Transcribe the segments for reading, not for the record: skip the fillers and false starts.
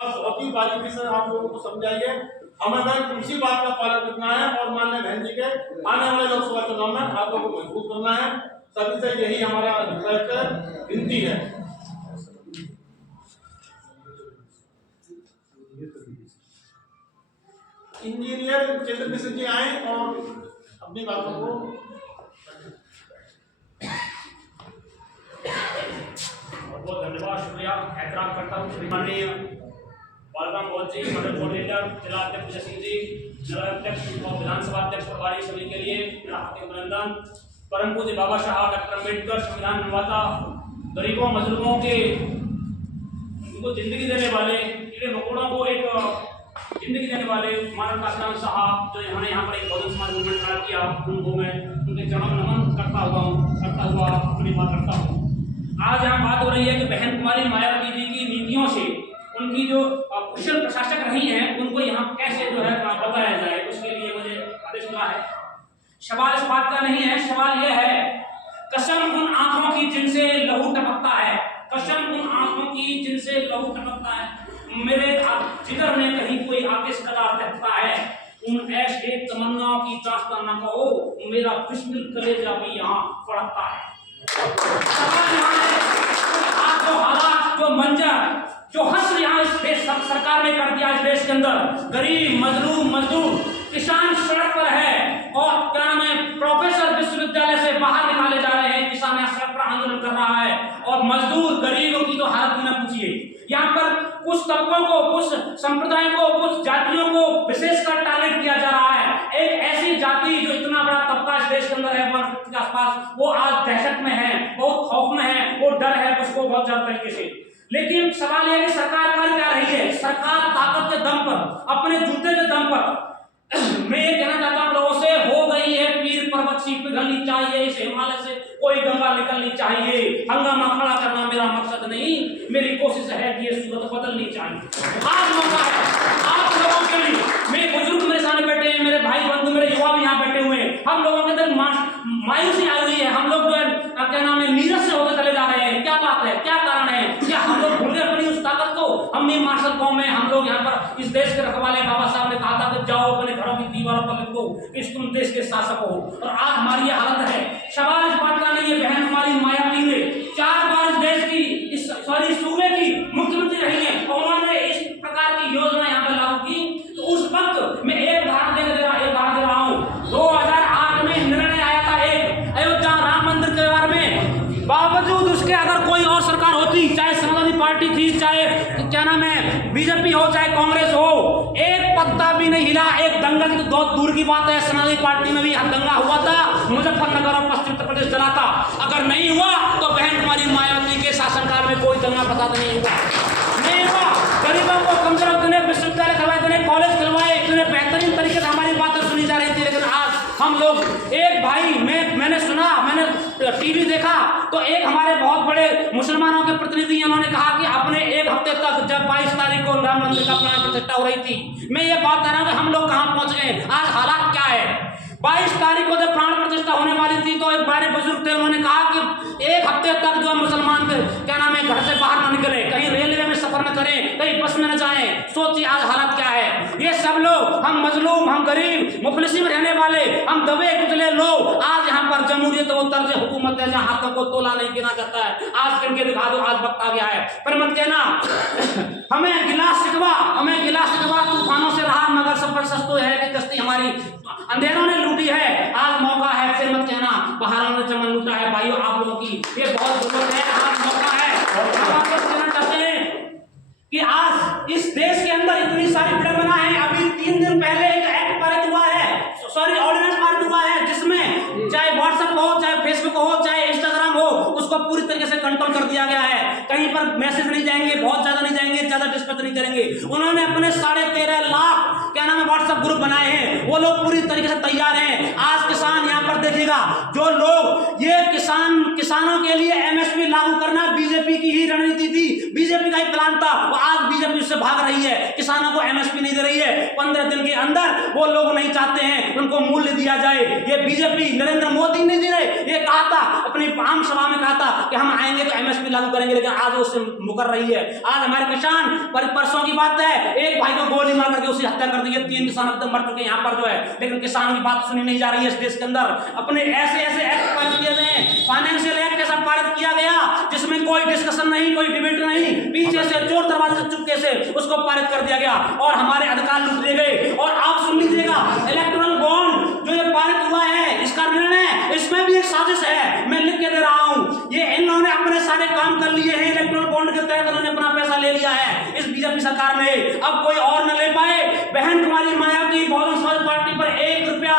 बहुत ही बारीकी से आप लोगों को समझाइए। हमें बस इसी बात का पालन करना है और माननीय बहन जी के आने वाले लोकसभा चुनाव में आप लोगों को मजबूत करना है। सभी से यही हमारा रिक्वेस्ट है, विनती है। इंजीनियर चंद्र किशन जी आए और अपनी बातों को बहुत धन्यवाद, शुक्रिया, एहतराम करता हूँ। माननीय बालराम गौर जी, मंडल कोऑर्डिनेटर, जिला अध्यक्ष जसिंह जी, जिला अध्यक्ष और विधानसभा अध्यक्ष प्रभारी सभी के लिए मेरा हार्दिक अभिनंदन। परम पूज्य बाबा साहब डॉक्टर अम्बेडकर, संविधान निर्माता, गरीबों मजलूमों के उनको जिंदगी देने वाले, कीड़े मकोड़ों को एक जिंदगी देने वाले मानव कासराम साहब जो यहाँ पर एक बहुजन समाज मूवमेंट खड़ा किया, उनको मैं उनके चरण नमन करता हुआ अपनी बात रखता हूँ। आज यहाँ बात हो रही है कि बहन कुमारी मायावती जी की नीतियों से उनकी जो कुशल प्रशासक रही हैं उनको यहाँ कैसे जो है बताया जाए, उसके लिए मुझे आदेश मिला है। सवाल इस बात का नहीं है, सवाल यह है, कसम उन आंखों की जिनसे लहू टपकता है, कसम उन आंखों की जिनसे लहू टपकता है, मेरे जिगर में कहीं कोई आतिश कदा तकता है, उन ऐसे तमन्नाओं की दास्तान न कहो, मेरा बिस्मिल कलेजा भी यहाँ फड़कता है। सवाल यहाँ है, आज जो हालात, जो मंजर, जो हश्र यहाँ इस देश सरकार ने कर दिया, इस देश के अंदर गरीब मजलूम मजदूर किसान सड़क पर है और क्या नाम है, प्रोफेसर विश्वविद्यालय से बाहर निकाले जा रहे हैं, किसान यहाँ सड़क पर आंदोलन कर रहा है और मजदूर गरीबों की तो हालत न पूछिए। यहाँ पर कुछ तबकों को, कुछ संप्रदायों को, कुछ जातियों को विशेषकर टारगेट किया जा रहा है। एक ऐसी जाति जो इतना बड़ा तबका इस देश के अंदर है के आसपास, वो आज दहशत में है, बहुत खौफ में है, वो डर है उसको बहुत ज्यादा तरीके से। लेकिन सवाल यह है कि सरकार कर क्या रही है? सरकार ताकत के दम पर, अपने जूते के दम पर मैं ये कहना चाहता हूं लोगों से, हो गई है पीर पर्वत सी पिघलनी चाहिए, इस हिमालय से कोई गंगा निकलनी चाहिए। हंगामा खड़ा करना मेरा मकसद नहीं, मेरी कोशिश है कि ये सूरत बदलनी चाहिए। आज मौका है आप लोगों के लिए। मेरे बुजुर्ग मेरे सामने बैठे हैं, मेरे भाई बंधु, मेरे युवा भी यहाँ बैठे हुए हैं। हम लोगों के अंदर मायूसी आई हुई है, हम लोग जो है क्या नाम है, नीरस से होकर चले जा रहे हैं। क्या बात है, क्या कारण है? क्या हम लोग भूल गए अपनी उस ताकत को? हम मार्शल कौम में, हम लोग यहाँ पर इस देश के रखवाले, बाबा साहब ने कहा था कि जाओ अपने घरों की दीवारों पर लिख दो कि तुम देश के शासक हो, और आज हमारी ये हालत है। सवाल इस बात का नहीं है, बहन कुमारी मायावती ने 4 बार इस देश की, इस सूबे की मुख्यमंत्री रही है और उन्होंने इस प्रकार की योजना यहाँ पर लागू की। तो उस वक्त मैं एक उदाहरण दे रहा हूँ। 2008 में निर्णय आया था एक अयोध्या राम मंदिर के बारे में, बावजूद उसके अगर कोई और सरकार होती, चाहे समाजवादी पार्टी थी, चाहे क्या नाम है बीजेपी हो, चाहे कांग्रेस हो, एक पत्ता भी नहीं हिला। एक दंगल की तो बहुत दूर की बात है, समाजवादी पार्टी में भी दंगा हुआ था, मुजफ्फरनगर और पश्चिम उत्तर प्रदेश जला था। अगर नहीं हुआ तो बहन कुमारी मायावती के शासनकाल में कोई दंगा फसाद नहीं हुआ, नहीं हुआ। गरीबों को कम से कम विश्वविद्यालय खिलवाए, कॉलेज खिलवाए, इतने बेहतरीन तरीके से हमारी बातें सुनी जा रही थी। लेकिन आज हम लोग, एक भाई, मैंने सुना, मैंने टीवी देखा तो एक हमारे बहुत बड़े मुसलमानों के प्रतिनिधि, उन्होंने कहा कि अपने एक हफ्ते तक, जब 22 तारीख को राम मंदिर का प्राण प्रतिष्ठा हो रही थी, मैं ये बात कर रहा हूँ कि हम लोग कहाँ पहुंच गए, आज हालात क्या है। 22 तारीख को जब प्राण प्रतिष्ठा होने वाली थी तो एक बड़े बुजुर्ग थे, उन्होंने कहा कि एक हफ्ते तक जो मुसलमान के क्या नाम है घर से बाहर न निकले, कहीं रेलवे में सफर न करें, कहीं बस में न जाएं। सोचिए आज हालत क्या है। ये सब लोग, हम मजलूम, हम गरीब, मुफलिसी में रहने वाले, हम दबे कुचले लोग, आज यहाँ पर जमहूरियत वो तर्ज हुकूमत है जहाँ हाथों को तोला नहीं गिना जाता है। आज करके दिखा दो, आज वक्त आ गया है। पर मत कहना हमें गिलास शिकवा तूफानों से रहा, मगर सफर सस्तो है कि कश्ती हमारी अंधेरों ने लूटी है। आज मौका है, फिर मत कहना बहारों ने चमन लूटा है। भाइयों आप लोगों की ये बहुत जरूरत है, आज मौका है। हम आपको कहना चाहते हैं कि आज इस देश के अंदर इतनी सारी विडंबना है। अभी 3 दिन पहले एक एक्ट पारित हुआ है, ऑर्डिनेंस पारित हुआ है, जिसमें चाहे व्हाट्सएप हो, चाहे फेसबुक हो, चाहे इंस्टाग्राम हो, उसको पूरी तरीके से कंट्रोल कर दिया गया है। कहीं पर मैसेज नहीं जाएंगे, बहुत ज्यादा नहीं जाएंगे, ज्यादा डिस्कस नहीं करेंगे। उन्होंने अपने 13.5 लाख क्या नाम है व्हाट्सएप ग्रुप बनाए हैं, वो लोग पूरी तरीके से तैयार हैं। आज किसान यहाँ पर देखिएगा, जो लोग ये किसानों के लिए एमएसपी लागू करना बीजेपी की ही रणनीति थी, बीजेपी का ही प्लान था, वो आज बीजेपी उससे भाग रही है। किसानों को एमएसपी नहीं दे रही है। 15 दिन के अंदर वो लोग नहीं चाहते हैं उनको मूल्य दिया जाए। ये बीजेपी नरेंद्र मोदी ने ये कहा था, अपनी आम सभा में कहा था कि हम आएंगे तो एमएसपी लागू करेंगे, लेकिन आज वो उससे मुकर रही है। आज हमारे किसान, परसों की बात है, एक भाई को गोली मार करके उसकी हत्या कर दी है। 3 किसान अब तक मर चुके यहाँ पर जो है, लेकिन किसानों की बात सुनी नहीं जा रही है। इस देश के अंदर अपने ऐसे ऐसे एक्ट पारित किए गए, फाइनेंशियल एक्ट ऐसा पारित किया गया जिसमें कोई डिस्कशन नहीं, कोई डिबेट नहीं, पीछे से चोर दरवाजे से चुपके से उसको पारित कर दिया गया और हमारे अधिकार लूट लिए गए। और आप सुन लीजिएगा, इलेक्टोरल बॉन्ड जो ये पारित हुआ है, इसका निर्णय, इसमें भी एक साजिश है। मैं लिख के दे रहा हूं, ये इन्होंने अपने सारे काम कर लिए हैं। इलेक्टोरल बॉन्ड के तहत उन्होंने अपना पैसा ले लिया है इस बीजेपी सरकार ने, अब कोई और न ले पाए। बहन कुमारी मायावती बहुजन समाज पार्टी पर 1 रुपया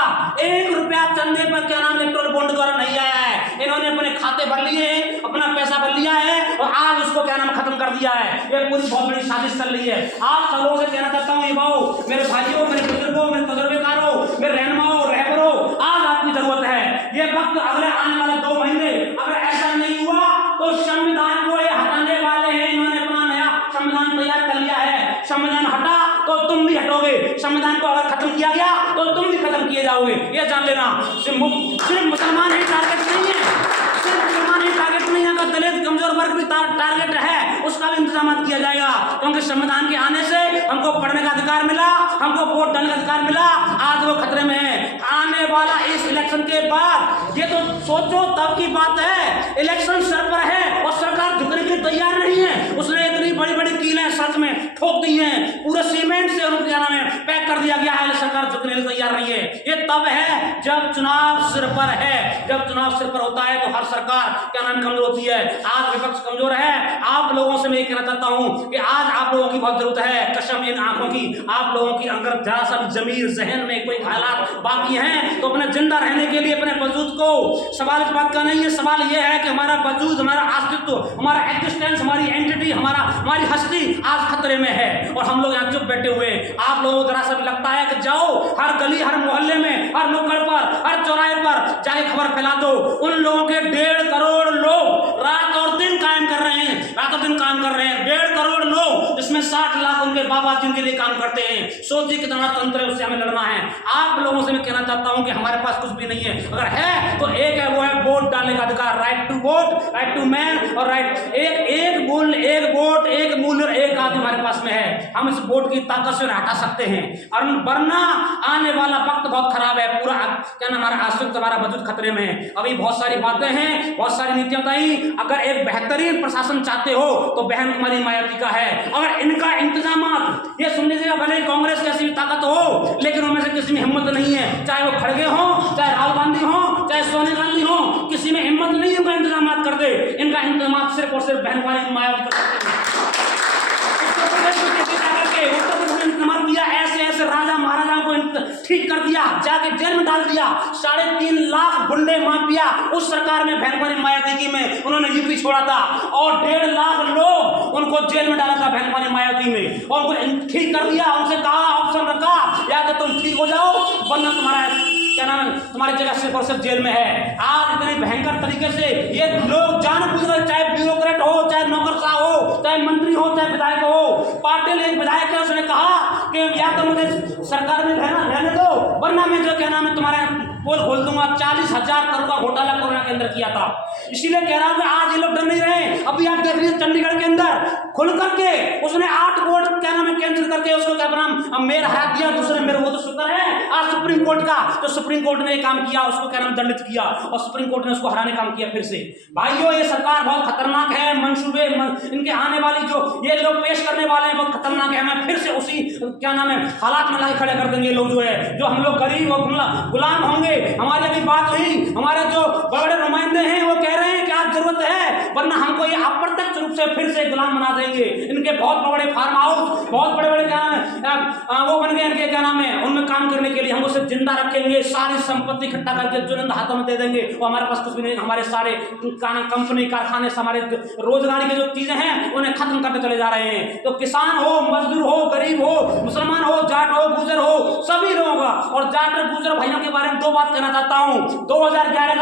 चंदे पर क्या नाम इलेक्टोरल बॉन्ड द्वारा नहीं आया है। इन्होंने अपने खाते भर लिए हैं, अपना पैसा भर लिया है और आज उसको क्या नाम खत्म कर दिया है। ये पूरी बहुत बड़ी साजिश चल रही है। आप सब लोगों से कहना चाहता हूँ, युवाओं, मेरे भाइयों, मेरे बुजुर्गों, मेरे तजुर्बेकारों, मेरे रहनुमाओं, रहबरों, आज आपकी जरूरत है। ये वक्त अगले आने वाले 2 महीने अगर ऐसा नहीं हुआ तो संविधान को ये हटाने वाले हैं। इन्होंने अपना नया संविधान तैयार कर लिया है। संविधान हटा तो तुम भी हटोगे, संविधान को अगर खत्म किया गया तो तुम भी खत्म किए जाओगे, ये जान लेना। सिर्फ मुसलमान ही टारगेट नहीं है, सिर्फ मुसलमान ही टारगेट नहीं है, अगर दलित कमजोर वर्ग भी टारगेट है, उसका भी इंतजाम किया जाएगा। क्योंकि संविधान के आने से हमको पढ़ने का अधिकार मिला, हमको वोट डालने का अधिकार मिला, आज वो खतरे में है। आने वाला इस इलेक्शन के बाद, ये तो सोचो तब की बात है, इलेक्शन सर पर है और सरकार झुकने के लिए तैयार नहीं है। उसने इतनी बड़ी बड़ी कीलें सच में ठोक दी हैं, पूरे सीमेंट से उनको क्या नाम है पैक कर दिया गया है, सरकार झुकने के लिए तैयार नहीं है। ये तब है जब चुनाव सिर पर है। जब चुनाव सिर पर होता है तो हर सरकार क्या नाम कमजोर होती है। आज विपक्ष कमजोर है। आप लोगों से मैं कहना चाहता हूं कि आज आप लोगों की बहुत जरूरत है, कसम इन आंखों की, आप लोगों की अगर जरा सा भी जमीर जहन में कोई हालात बाकी हैं तो अपने जिंदा रहने के लिए अपने वजूद को, सवाल इस बात का नहीं है, सवाल यह है कि हमारा वजूद, हमारा अस्तित्व, हमारा एग्जिस्टेंस, हमारी एंटिटी, हमारी हस्ती आज खतरे में है और हम लोग यहाँ चुप बैठे हुए। आप लोगों को जरा सा भी लगता है कि जाओ हर गली, हर मोहल्ले में, हर नुक्कड़ पर, हर चौराहे पर जाके खबर फैला दो। उन लोगों के 1.5 करोड़ लोग रात और दिन काम कर रहे हैं, रात और दिन काम कर रहे हैं। 1.5 करोड़ लोग, जिसमें 60 लाख उनके बाबा जिनके लिए काम करते हैं। सोचिए कितना तंत्र है, उससे हमें लड़ना है। आप लोगों से मैं कहना चाहता हूं कि हमारे पास कुछ भी नहीं है, अगर है तो एक है, वो है वोट डालने का अधिकार, right to vote, right to man और राइट एक मूल्य, एक वोट, एक मूल्य और एक आदमी हमारे पास में है। हम इस वोट की ताकत से हटा सकते हैं और वरना आने वाला वक्त बहुत खराब है। पूरा क्या नाम, हमारा अस्तित्व, हमारा वजूद खतरे में है। अभी बहुत सारी बातें हैं, बहुत सारी नीतियां तय। अगर एक बेहतरीन प्रशासन चाहते हो तो बहन कुमारी मायावती का है। अगर इनका इंतजाम, ये सुन लीजिएगा, भले कांग्रेस की ऐसी ताकत हो लेकिन उनमें से किसी में हिम्मत नहीं है, चाहे वो खड़गे हो, चाहे राहुल गांधी हो, चाहे सोनिया गांधी हो, किसी में हिम्मत नहीं है उनका इंतजाम कर दे। इनका इंतजाम सिर्फ और सिर्फ बहन कुमारी मायावती कर सकते हैं। उत्तर प्रदेश में इंतजाम किया, ऐसे ऐसे राजा महाराजाओं को ठीक कर दिया, जाके जेल में डाल दिया। 3.5 लाख गुंडे माफिया उस सरकार में बहन कुमारी मायावती में उन्होंने यूपी छोड़ा था और 1.5 लाख लोग उनको जेल में डाला था बहन कुमारी मायावती में, और उनको ठीक कर दिया। उनसे कहा, ऑप्शन रखा, या तो तुम ठीक हो जाओ वरना तुम्हारा क्या नाम है, तुम्हारी जगह सिर्फ और सिर्फ जेल में है। आज इतने भयंकर तरीके से ये लोग जानबूझकर, चाहे ब्यूरोक्रेट हो, चाहे नौकरशाह हो, चाहे मंत्री हो, चाहे विधायक हो। पाटिल एक विधायक है, उसने कहा कि या तो मुझे सरकार में रहने दो वरना मैं जो क्या नाम है तुम्हारे पोल खोल दूंगा। 40,000 करोड़ का घोटाला कोरोना के अंदर किया था। इसीलिए कह रहा हूं कि आज ये लोग डर नहीं रहे। अभी आप देख लीजिए चंडीगढ़ के अंदर खुल करके उसने 8 वोट क्या नाम है कैंसिल करके उसको क्या नाम मेयर हरा दिया, दूसरे मेयर, वो तो शुक्र है आज सुप्रीम कोर्ट का, तो सुप्रीम कोर्ट ने काम किया, उसको क्या नाम दंडित किया और सुप्रीम कोर्ट ने उसको हराने काम किया फिर से। भाइयों ये सरकार बहुत खतरनाक है, मंसूबे इनके आने वाली जो ये लोग पेश करने वाले हैं बहुत खतरनाक है। हमें फिर से उसी क्या नाम है हालात में लाके खड़े कर देंगे लोग, जो है जो हम लोग गरीब और गुलाम होंगे। हमारी अभी बात हुई, हमारे जो बड़े नुमाइंदे हैं वो कह रहे हैं कि आज जरूरत है वरना हमको ये अप्रत्यक्ष रूप से फिर से गुलाम बना देंगे। इनके बहुत बड़े फार्म हाउस, बहुत बड़े बड़े क्या नाम है वो बन गए, इनके क्या नाम है उनमें काम करने के लिए हमको सिर्फ जिंदा रखेंगे, सारी संपत्ति इकट्ठा करके जुनंद हाथों में दे देंगे और हमारे पास कुछ भी नहीं। हमारे सारे कंपनी कारखाने, हमारे रोजगारी की जो चीजें हैं उन्हें खत्म करते चले जा रहे हैं। तो किसान हो, मजदूर हो, गरीब हो, मुसलमान हो, जाट हो, गुजर हो, सभी लोगों का, और जाट गुजर भाइयों के बारे में दो बात कहना चाहता हूँ। 2013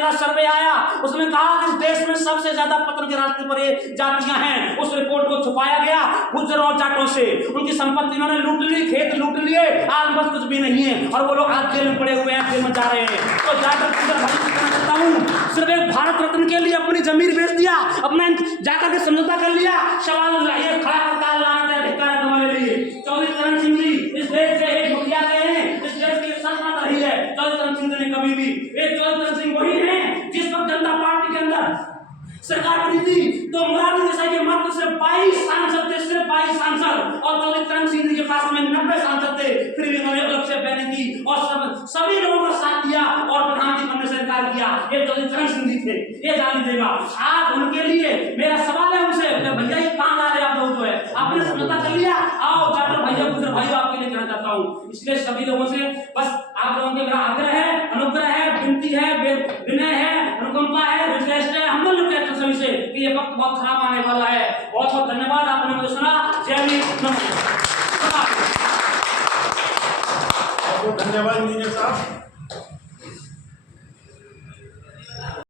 का सर्वे आया, उसमें कहा कि इस देश में सबसे ज्यादा पतन के रास्ते पर ये जातियां हैं। उस रिपोर्ट को छुपाया गया गुज्जरों और जाटों से। उनकी संपत्ति इन्होंने लूट ली, खेत लूट लिए, आज बस कुछ भी नहीं है और वो लोग आज जेल में पड़े हुए हैं, जेल में जा रहे हैं। तो जाकर गुज्जर भाई से कहना चाहता हूँ, सिर्फ एक भारत रत्न के लिए अपनी जमीन बेच दिया, अपना जाकर के समझौता कर लिया। सवाल ये खड़ा करता लाना है धिक्कार है तुम्हारे लिए। चौधरी चरण सिंह जी इस देश से एक मुखिया के हैं, इस देश की सल्तनत रही है चौधरी चरण सिंह ने कभी भी। एक चौधरी चरण सिंह वही है जिस वक्त जनता पार्टी के अंदर सरकार बनी थी तो मुरारी देसाई के मत से 22 सांसद थे, सिर्फ 22 सांसद, और चौधरी चरण सिंह जी के पास में 90 सांसद थे। फिर भी उन्होंने अलग से बैनी की और सभी लोगों का साथ दिया और प्रधानमंत्री बनने से इनकार किया। ये चौधरी चरण सिंह जी थे, ये जान लीजिएगा। आज उनके लिए मेरा सवाल है उनसे, भैया ये कहां जा रहे आप लोग? जो है आपने समझौता कर लिया, आओ जाकर भैया गुजर भाइयों आपके लिए कहना चाहता हूँ। इसलिए सभी लोगों से बस आप लोगों के मेरा आग्रह है, अनुग्रह है, विनती है, विनय है, अनुकंपा है, रिक्वेस्ट है हम लोग कहते सभी से कि ये वक्त बहुत खराब आने वाला है। बहुत बहुत धन्यवाद, आपने मुझे सुना। जय हिंद, नमस्कार। धन्यवाद इंजीनियर साहब।